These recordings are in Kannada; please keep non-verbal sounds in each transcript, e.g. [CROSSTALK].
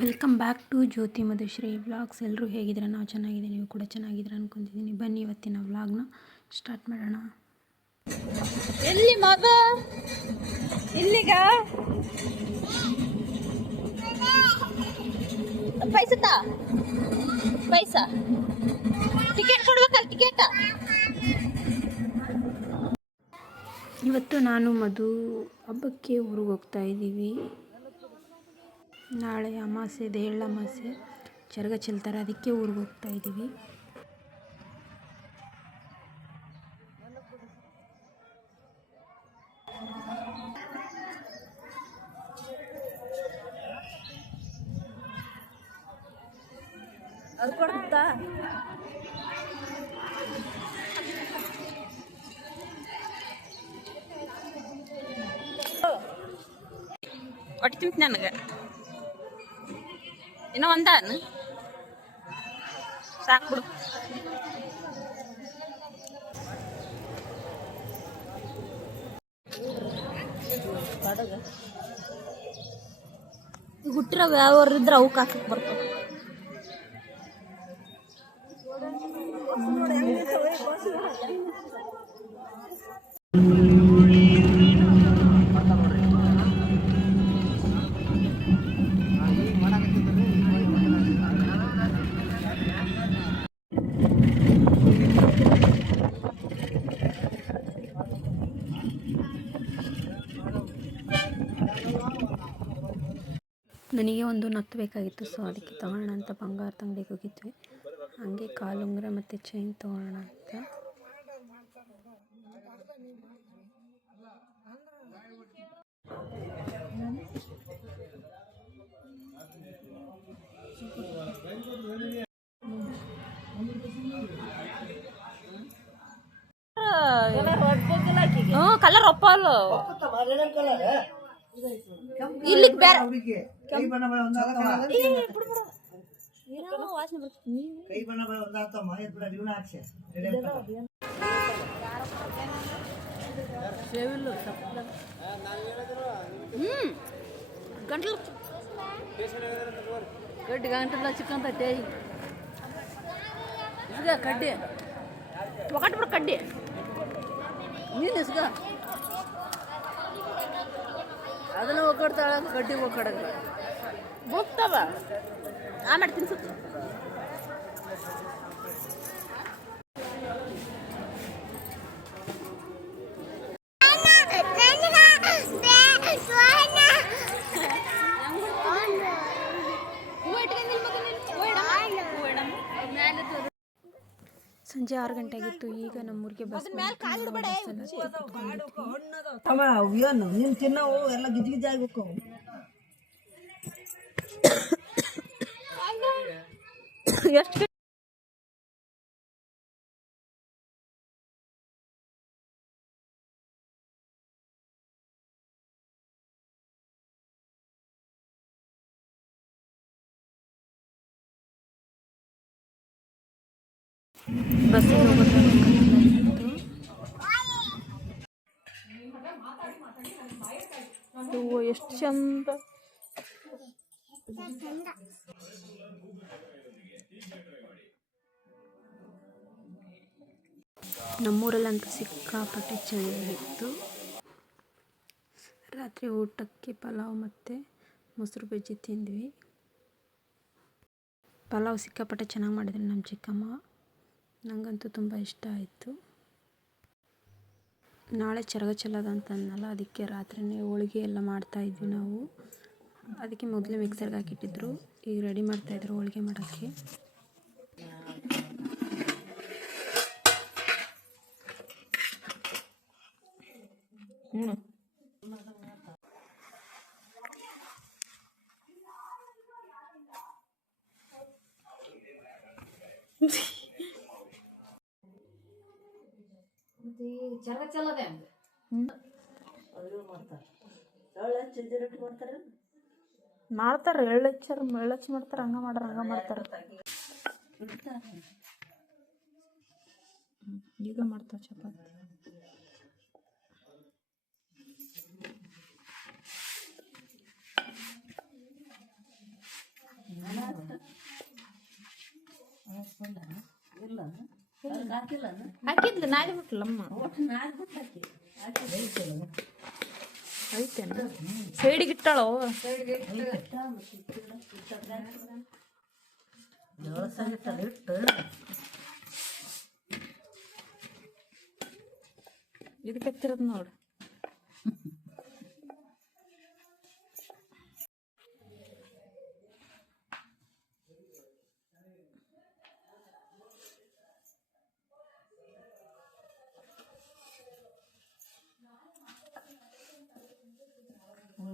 Welcome back to Jyothi Madhushree vlogs ಎಲ್ಲರೂ ಹೇಗಿದ್ರೆ ನಾವು ಚೆನ್ನಾಗಿದ್ದೀನಿ ನೀವು ಕೂಡ ಚೆನ್ನಾಗಿದ್ದೀರ ಅನ್ಕೊತಿದ್ದೀನಿ ಬನ್ನಿ ಇವತ್ತಿನ ವ್ಲಾಗ್ನ ಸ್ಟಾರ್ಟ್ ಮಾಡೋಣ. ಎಲ್ಲಿ ಮಗ? ಇಲ್ಲಿಗ? ಪೈಸತ ಪೈಸ? ಟಿಕೆಟ್ ಕೊಡ್ಬೇಕಲ್ಲ ಟಿಕೆಟ್ ಇವತ್ತು ನಾನು ಮಧು ಹಬ್ಬಕ್ಕೆ ಊರಿಗೆ ಹೋಗ್ತಾ ಇದ್ದೀವಿ. ನಾಳೆ ಅಮಾಸೆ ಇದೆ ಅಮಾಸೆ ಚರಗ ಚೆಲ್ತಾರೆ ಅದಕ್ಕೆ ಊರಿಗೆ ಹೋಗ್ತಾ ಇದ್ದೀವಿ. ಹೊಟ್ಟೆ ತಿಂತ ನನಗೆ. ಇನ್ನೂ ಒಂದಾನ? ಸಾಕು ಬಿಡು. ಹುಟ್ಟಿರೋ ಯಾವ್ಯಾವ ಇದ್ರೆ ಅವಕ್ಕೆ ಹಾಕಕ್ಕೆ ಬರ್ತಾವೆ. ನನಗೆ ಒಂದು ನತ್ತು ಬೇಕಾಗಿತ್ತು ಸೊ ಅದಕ್ಕೆ ತಗೊಳ್ಳೋಣ ಅಂತ ಬಂಗಾರ ತಂಗಡಿಗೆ ಹೋಗಿದ್ವಿ. ಹಾಗೆ ಕಾಲುಂಗುರ ಮತ್ತು ಚೈನ್ ತಗೊಳ್ಳೋಣ ಅಂತ. ಹ್ಞೂ ಕಲರ್ ಒಪ್ಪಲ್ಲ. ಇಲ್ಲಿಗೆ ಬೇರೆ ಕೈ ಬಣ್ಣ ಬಣ್ಣ ಒಂದಾಗ್ತಾವ ಕೈ ಬಣ್ಣ ಬಣ್ಣ ಒಂದಾಗ್ತಾವ ಎದ್ ಬಿಡ ಇವನ ಹಾಕ್ಸಿ ರೆಡಿ ಆಗ್ತಾವ ಹ್ಮ್ ಗಂಟ್ಲು ಕಡ್ಡಿ ಗಂಟೆಲ್ಲ ಚಿಕ್ಕಂತೈತೆ ಇಸ್ಗ ಕಡ್ಡಿ ಒಗಟ್ ಬಿಡು ಕಡ್ಡಿ ನೀನು ಇಸ್ಗ ಅದನ್ನ ಒಗ್ಗಡ್ತಾಳ ಗಡ್ಡಿ ಒಗ್ಗಡಗ. ಹೋಗ್ತಾವ ಆಮೇಲೆ ತಿನ್ಸುತ್ತೆ ಸಂಜೆ ಆರು ಗಂಟೆ ಆಗಿತ್ತು ಈಗ ನಮ್ಮೂರಿಗೆ ಬಸ್. ತಮ್ಮ ಏನು ನೀನ್ ತಿನ್ನವು ಎಲ್ಲ ಗಿಜಿ ಗಿಜಿ ಆಗ್ಬೇಕು [COUGHS] ಎಷ್ಟು ಬಸ್ಸಿಗೆ ಹೋಗೋದು. ಹೂವು ಎಷ್ಟು ಚಂದ. ನಮ್ಮೂರಲ್ಲಂತೂ ಸಿಕ್ಕಾಪಟ್ಟೆ ಚಳಿಯಾಗಿತ್ತು ರಾತ್ರಿ ಊಟಕ್ಕೆ ಪಲಾವ್ ಮತ್ತು ಮೊಸರು ಬಜ್ಜಿ ತಿಂದ್ವಿ. ಪಲಾವ್ ಸಿಕ್ಕಾಪಟ್ಟೆ ಚೆನ್ನಾಗಿ ಮಾಡಿದ್ರು ನಮ್ಮ ಚಿಕ್ಕಮ್ಮ. ನನಗಂತೂ ತುಂಬ ಇಷ್ಟ ಆಯಿತು. ನಾಳೆ ಚರಗ ಅಂತ ಅನ್ನಲ್ಲ ಅದಕ್ಕೆ ರಾತ್ರಿನೇ ಹೋಳಿಗೆ ಎಲ್ಲ ಮಾಡ್ತಾಯಿದ್ವಿ ನಾವು. ಅದಕ್ಕೆ ಮೊದಲು ಮಿಕ್ಸರ್ಗೆ ಹಾಕಿಟ್ಟಿದ್ರು. ಈಗ ರೆಡಿ ಮಾಡ್ತಾಯಿದ್ರು ಹೋಳಿಗೆ ಮಾಡೋಕ್ಕೆ. ಮಾಡ್ತಾರ. ಎಳ್ಳಚ್ಚರ್ ಎಳ್ಳಚ್ಚ ಮಾಡ್ತಾರೆ? ಹಂಗ ಮಾಡ್ರ ಹಂಗ ಮಾಡ್ತಾರೆ. ಈಗ ಮಾಡ್ತಾರೆ ಚಪಾತಿ. ಹಾಕಿದ್ಲು ನಾಳೆ ಬಿಟ್ಲಮ್ಮ ಐತೇನ ಸೈಡಿಗೆ ಇಟ್ಟಾಳೋ ಇಟ್ಟು ಇದಕ್ಕೆ ಹತ್ತಿರದ್ ನೋಡು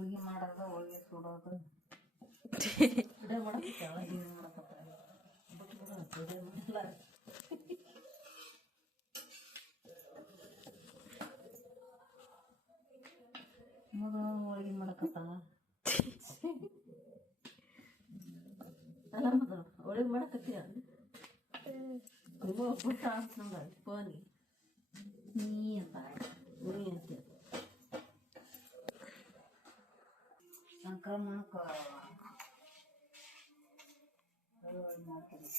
ಹೋಳಿಗೆ ಮಾಡೋದು ಹೋಳ್ಗಿ ಸುಡೋದು. ಇದೇ ಮಾಡಕ್ಕೆ ಹೋಳಿಗೆ ಮಾಡಲ್ಲ ಮಗ ಹೋಳಿಗೆ ಮಾಡಕತ್ತಾವ ಅಲ್ಲ ಮಗ ಹೋಳಿಗೆ ಮಾಡಕತ್ತೀಯ? ಇವ ಪುಟ್ಟ ಅಂತ ನಂಗೆ ಫೋನಿ ನೀ ಅಂತ ನೀ ಅಂತೀಯ ಸಂಕ್ರಮಣಕ್ಕ ಮಾಡ್ತೀನಿ